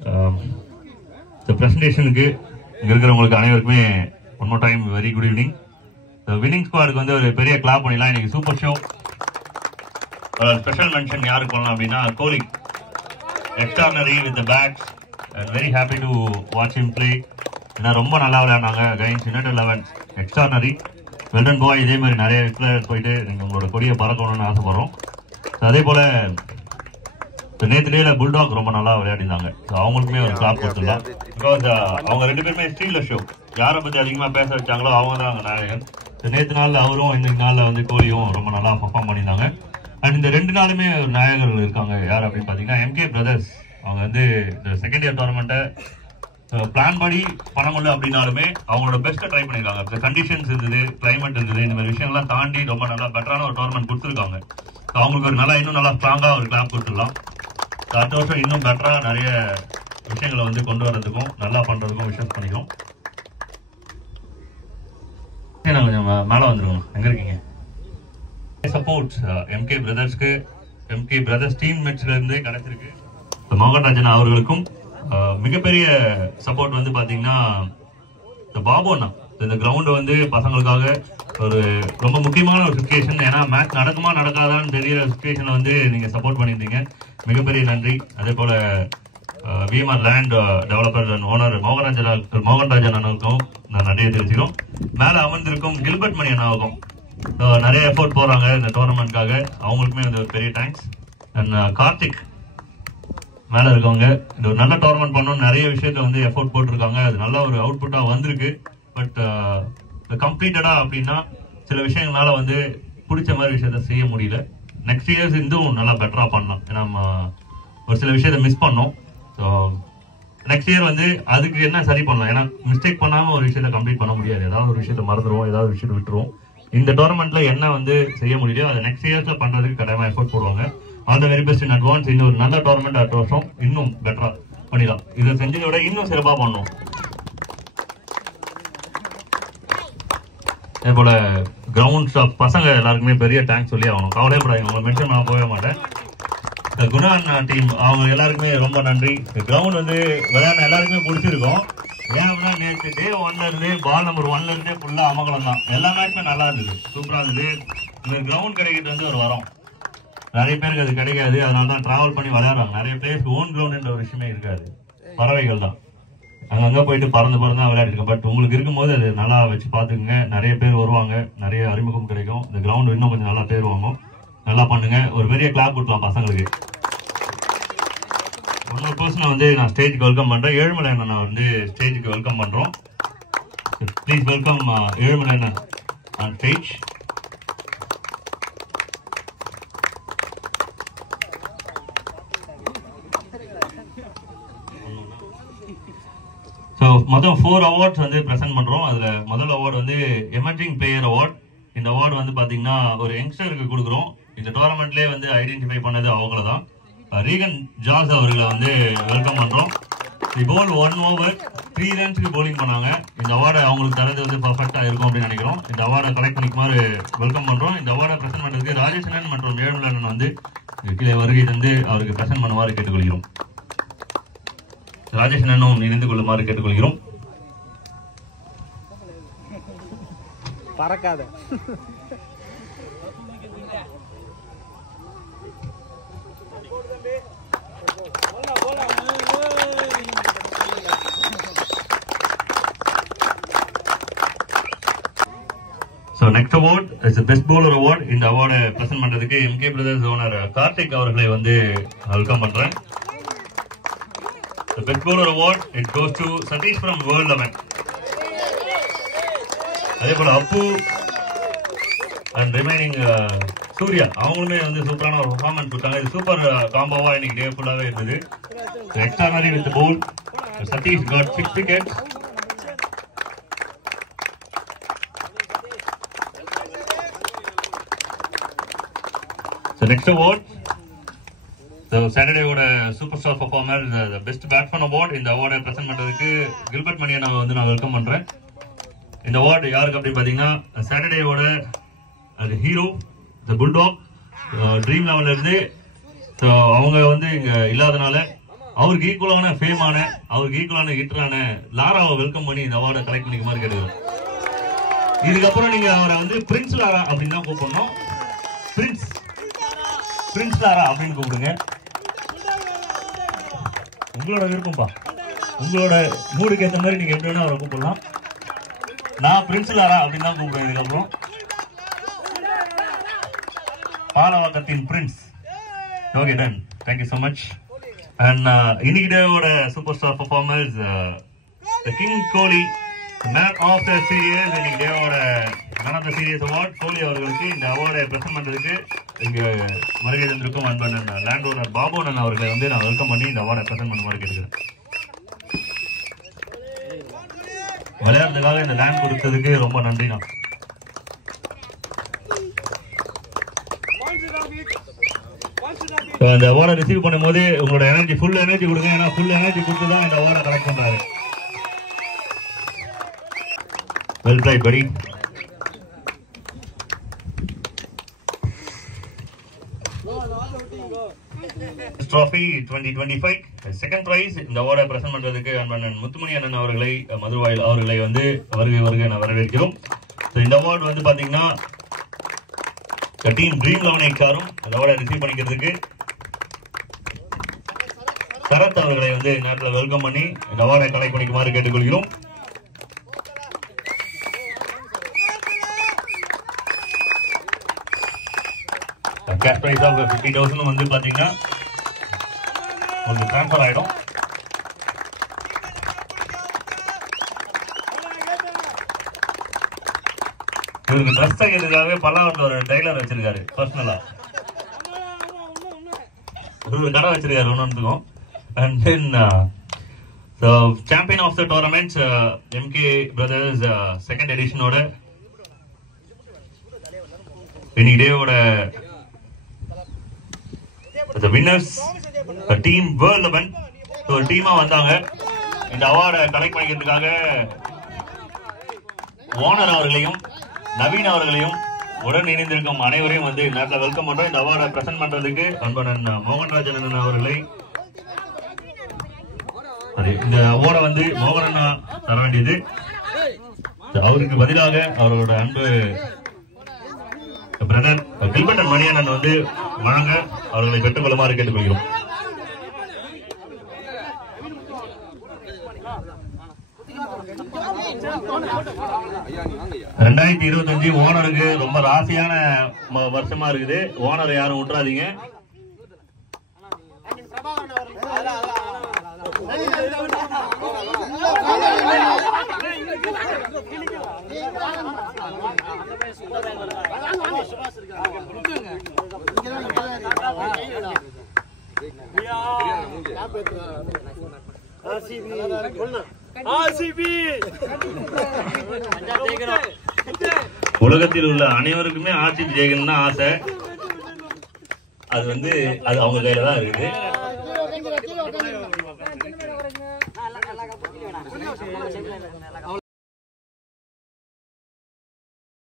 இந்த பிரசன்டேஷனுக்கு இங்கே இருக்கிறவங்களுக்கு அனைவருக்குமே one more time very good evening. Winning ஸ்குவாடுக்கு வந்து ஒரு பெரிய கிளாப் பண்ணிடலாம். இன்னைக்கு சூப்பர் ஷோ. ஸ்பெஷல் மென்ஷன் யாருக்கு பண்ணலாம் அப்படின்னா Kohli, extraordinary with the bats and very happy to watch him play. ஏன்னா ரொம்ப நல்லா விளையாடுனாங்க against United 11. Extraordinary well done boy. இதே மாதிரி நிறைய இடத்துல போயிட்டு நீங்கள் உங்களோட கொடியை பறக்கணும்னு ஆசைப்படுறோம். அதே போல நேற்று டேல புல்டாக் ரொம்ப நல்லா விளையாடிருந்தாங்க. அவங்களுக்குமே ஒரு கிளாப் கொடுத்துருலாம். பிகாஸ் அவங்க ரெண்டு பேருமே ஸ்டீலர் ஷோ யாரை பற்றி அதிகமாக பேச வச்சாங்களோ அவங்க தான் அங்கே நாயகன். நேற்று நாளில் அவரும் இன்னைக்கு நாளில் வந்து கோலியும் ரொம்ப நல்லா பர்ஃபார்ம் பண்ணியிருந்தாங்க. அண்ட் இந்த 2 நாளுமே ஒரு நாயகர்கள் இருக்காங்க. யார் அப்படின்னு பார்த்தீங்கன்னா MK பிரதர்ஸ். அவங்க வந்து இந்த செகண்ட் இயர் டோர்னமெண்ட்டை பிளான் படி பண்ண முடியல அப்படின்னாலுமே அவங்களோட பெஸ்ட்டை ட்ரை பண்ணியிருக்காங்க. கண்டிஷன்ஸ் இருந்தது, கிளைமேட் இருந்தது, இந்த மாதிரி விஷயங்கள்லாம் தாண்டி ரொம்ப நல்லா பெட்டரான ஒரு டோர்னமெண்ட் கொடுத்துருக்காங்க. அவங்களுக்கு ஒரு நல்லா இன்னும் நல்லா ஸ்ட்ராங்காக ஒரு கிளாப் கொடுத்துடலாம். அடுத்த வருஷம் இன்னும் பெட்டராக நிறைய விஷயங்களை வந்து கொண்டு வரதுக்கும் நல்லா பண்ணுறதுக்கும் விஷயம் பண்ணிக்கிறோம். கொஞ்சம் மேலே வந்துருக்கோம். எங்கே இருக்கீங்க? Support MK பிரதர்ஸ்க்கு, MK brothers team மேட்ச்ல இருந்தே கிடைச்சிருக்கு. மோகன்ராஜன் அவர்களுக்கும் மிகப்பெரிய சப்போர்ட் வந்து பாத்தீங்கன்னா இந்த பாபு அண்ணா. இந்த கிரவுண்ட் வந்து பசங்களுக்காக ஒரு ரொம்ப முக்கியமான ஒரு சுச்சுவேஷன். ஏன்னா மேட்ச் நடக்குமா நடக்காதான்னு தெரியற சுச்சுவேஷன்ல வந்து நீங்க சப்போர்ட் பண்ணியிருந்தீங்க. மிகப்பெரிய நன்றி. அதே போல VMR land developer and owner Mohanrajan அண்ணாவுக்கும் நான் நன்றியை தெரிவிச்சுக்கிறோம். மேல அமர்ந்திருக்கும் கில்பர்ட் மணி அண்ணாவுக்கும் நிறைய எஃபோர்ட் போறாங்க இந்த டோர்னமெண்ட்காக. அவங்களுக்குமே வந்து ஒரு பெரிய தேங்க்ஸ். அண்ட் கார்த்திக் மேல இருக்கவங்க இந்த ஒரு நல்ல டோர்னமெண்ட் பண்ணணும் நிறைய விஷயத்த வந்து எஃபோர்ட் போட்டிருக்காங்க. அது நல்ல ஒரு அவுட்புட்டா வந்திருக்கு. பட் கம்ப்ளீட்டடா அப்படின்னா சில விஷயங்களால வந்து பிடிச்ச மாதிரி விஷயத்த செய்ய முடியல. நெக்ஸ்ட் இயர்ஸ் இன்னும் நல்லா பெட்டரா பண்ணலாம். ஏன்னா நம்ம ஒரு சில விஷயத்த மிஸ் பண்ணோம். ஸோ நெக்ஸ்ட் இயர் வந்து அதுக்கு என்ன சரி பண்ணலாம். ஏன்னா மிஸ்டேக் பண்ணாம ஒரு விஷயத்த கம்ப்ளீட் பண்ண முடியாது. ஏதாவது ஒரு விஷயத்த மறந்துடுவோம், ஏதாவது ஒரு விஷயத்த விட்டுருவோம். இந்த டோர்னமெண்ட்ல என்ன வந்து செய்ய முடியலையோ அதை நெக்ஸ்ட் இயர்ஸ்ல பண்றதுக்கு கட்டாயமா எஃபோர்ட் போடுவாங்க. All the very best in advance. இன்னொரு நல்ல டோர்னமெண்ட் அடுத்த வருஷம் இன்னும் பெட்டரா பண்ணிடலாம். இதை செஞ்சதை விட இன்னும் சிறப்பா பண்ணணும். அதே போல கிரவுண்ட் ஸ்டாஃப் பசங்க எல்லாருக்குமே பெரிய தேங்க்ஸ் சொல்லி ஆகணும். கவலைப்படாதீங்க, உங்களை மென்ஷன் நான் போக மாட்டேன். குணா டீம் அவங்க எல்லாருக்குமே ரொம்ப நன்றி. கிரவுண்ட் வந்து விளையாட எல்லாருக்குமே பிடிச்சிருக்கும். ஏன் அப்படின்னா நேற்று டே 1ல இருந்து பால் நம்பர் 1ல இருந்தே ஃபுல்லா அமகலம் தான். எல்லா மேட்சுமே நல்லா இருந்தது, சூப்பரா இருந்தது. இந்த கிரவுண்ட் கிடைக்கிறது வந்து ஒரு வரம். நிறைய பேருக்கு அது கிடைக்காது. அதனால தான் டிராவல் பண்ணி விளையாடுறாங்க. நிறைய பிளேயர்ஸ் ஓன் கிரவுண்ட் ஒரு விஷயமே இருக்காது. பறவைகள் தான் அங்கங்க போயிட்டு பறந்து தான் விளையாடிருக்கேன். பட் உங்களுக்கு இருக்கும்போது அது நல்லா வச்சு பாத்துக்குங்க. நிறைய பேர் வருவாங்க, நிறைய அறிமுகம் கிடைக்கும். இந்த கிரவுண்ட் இன்னும் கொஞ்சம் நல்லா பேர் வாங்கும். நல்லா பண்ணுங்க. ஒரு பெரிய கிளாப் கொடுக்கலாம் பசங்களுக்கு. இன்னொரு பர்சனை வந்து நான் ஸ்டேஜுக்கு வெல்கம் பண்றேன். ஏழுமலை அண்ணன் நான் வந்து ஸ்டேஜுக்கு வெல்கம் பண்றோம். ப்ளீஸ் வெல்கம் ஏழுமலை அண்ணன் ஆன் ஸ்டேஜ். ஸோ மொத்தம் 4 அவார்ட்ஸ் வந்து ப்ரெசென்ட் பண்றோம். அதுல முதல் அவார்டு வந்து எமர்ஜிங் பிளேயர் அவார்ட். இந்த அவார்டு வந்து பாத்தீங்கன்னா ஒரு யங்ஸ்டருக்கு கொடுக்குறோம். இந்த டோர்னமெண்ட்லேயே வந்து ஐடென்டிஃபை பண்ணது அவங்கள தான். ரீகன் ஜார்ஜ் அவர்களை வந்து வெல்கம் பண்றோம். போல் 1 ஓவர் 3 ரன்ஸ்க்கு போலிங் பண்ணாங்க. இந்த அவார்டை அவங்களுக்கு தரது வந்து பர்ஃபெக்டா இருக்கும் அப்படின்னு நினைக்கிறோம். இந்த அவார்டை கலெக்ட் பண்ணிக்குமாறு வெல்கம் பண்றோம். இந்த அவார்டை பிரசென்ட் பண்றதுக்கு ராஜேஷன் மற்றும் ஏழுமலன் வந்து கீழே வருகை தந்து அவருக்கு பிரசென்ட் பண்ணுமாறு கேட்டுக்கொள்கிறோம். ராஜேஷனும் இணைந்து கொள்ளுமாறு கேட்டுக்கொள்கிறோம். பறக்காத. So next award is the best bowler award. இந்த அவார்டை பிரசென்ட் பண்றதுக்கு MK பிரதர்ஸ் ஓனர் கார்த்திக் அவர்களை வந்து வெல்கம் பண்றேன். The best bowler award it goes to Satish from World 11. அதே போல அப்பு அண்ட் ரிமைனிங் சூர்யா அவங்களுமே வந்து சூப்பரான ஒரு பெர்ஃபார்மன்ஸ் கொடுத்தாங்க. இது சூப்பர் காம்போவா இன்னைக்கு டே ஃபுல்லாவே இருந்தது. Extraordinary with ball. Sathish got 6 wickets. So next award, the Saturday ஓட super star performer, the best batsman award. இந்த அவார்டை பிரசென்ட் பண்றதுக்கு கில்பர்ட் மணியை நான் வந்து வெல்கம் பண்றேன். இந்த அவார்டு யாருக்கு அப்படி பாத்தீங்கன்னா சாட்டர்டேயோட அது ஹீரோ த புல்டாக் ட்ரீம் லெவல்ல இருந்து அவங்க வந்து இங்க இல்லாதனால அவருக்கு ஈக்குவலான ஃபேமான, அவருக்கு ஈக்குவலான ஹிட்டரான லாராவை வெல்கம் பண்ணி இந்த அவார்டை கலெக்ட் பண்ணிக்குமாறு கேட்டுக்கிறோம். இதுக்கப்புறம் நீங்க அவரை வந்து பிரின்ஸ் லாரா அப்படின்னு தான் கூப்பிடணும். பிரின்ஸ் லாரா அப்படின்னு கூப்பிடுங்க. உங்களோட விருப்பம்பா, உங்களோட மூடுக்கு ஏற்ற மாதிரி நீங்க எப்படி வேணா அவரை கூப்பிடலாம். நான் பிரின்ஸ் லாரா அப்படின்னு தான் கூப்பிடுவேன். இதுக்கப்புறம் பாலவாக்கத்தின் prince. Okay, done. Thank you so much. And இன்னைக்கு டேவோட super star performers king Kohli, man of the series. இன்னைக்கு டேவோட man of the series award Kohli அவர்களுக்கு இந்த அவார்டை பிரசன்ட் பண்றதுக்கு இங்க வருகை தந்திருக்கும் அன்பன் லேண்ட் ஓனர் பாபுனன் அவர்களை வந்து நான் வெல்கம் பண்ணி இந்த அவார்டை பிரசன்ட் பண்ணுமாறு கேட்கிறேன். விளையாடுறதுக்காக இந்த லேண்ட் கொடுத்ததுக்கு ரொம்ப நன்றிண்ணா. இந்த அவார்டை ரிசீவ் பண்ணும் போது உங்களோட எனர்ஜி, ஃபுல் எனர்ஜி கொடுங்க. ஏன்னா ஃபுல் எனர்ஜி கொடுத்து தான் இந்த அவார்டை கலெக்ட் பண்றாரு. வெல் ட்ரை படி. ட்ராஃபி 2025 செகண்ட் பிரைஸ் இந்த அவார்டை பிரசன்ட் பண்றதுக்கு அண்ணன் முத்துமணி அண்ணன் அவர்களை, மதுரவாயில் அவர்களை வந்து வருகை நான் வரவேற்கிறோம். இந்த அவார்டு வந்து பாத்தீங்கன்னா டீம் ட்ரீம் 11 காரும் இந்த அவார்டை ரிசீவ் பண்ணிக்கிறதுக்கு சரத் அவர்களை வந்து நேரத்தில் வெல்கம் பண்ணி இந்த அவார்டை கலெக்ட் பண்ணிக்குமாறு கேட்டுக்கொள்கிறோம். கேஷ் பிரைஸ் ஆஃப் 50,000 வந்து பாத்தீங்கன்னா உங்களுக்கு ட்ரான்ஸ்ஃபர் ஆயிடும். இவருக்கு ட்ரெஸ் தைக்கிறதுக்காகவே பல்லாவரத்தில் ஒரு டைலர் வச்சிருக்காரு. பர்சனலா ஒரு கடை வச்சிருக்காரு ஒன்றுக்கும். And then champion of the tournament MK brothers second எடிஷனோட இன்னைக்கு டேவோட வின்னர்ஸ் டீம் வேர்ல்ட் 11 ஒரு டீமா வந்தாங்க. இந்த அவார்டை கலெக்ட் பண்ணிக்கிறதுக்காக ஓனர் அவர்களையும் நவீன் அவர்களையும் உடன் இணைந்திருக்கும் அனைவரையும் வந்து நேரத்தில் வெல்கம் பண்றோம். இந்த அவார்டை பிரசன்ட் பண்றதுக்கு அன்பன் மோகன்ராஜன் அவர்களை, இந்த அவார்டை வந்து மோகன் தர வேண்டியது. அவருக்கு பதிலாக அவரோட அன்பு பிரதர் கில்பர்ட் மணியண்ணன் வந்து வழங்க அவர்களை பெற்றுக்கொள்ளுமாறு கேட்டுக்கொள்கிறோம். ரெண்டாயிரத்தி 25 ஓனருக்கு ரொம்ப ராசியான வருஷமா இருக்குது. ஓனர் யாரும் விட்டுறாதீங்க. உலகத்தில் உள்ள அனைவருக்குமே ஆர்சிபி ஜெயிக்கணும்னு ஆசை. அது வந்து அது அவங்க கையில தான் இருக்குது.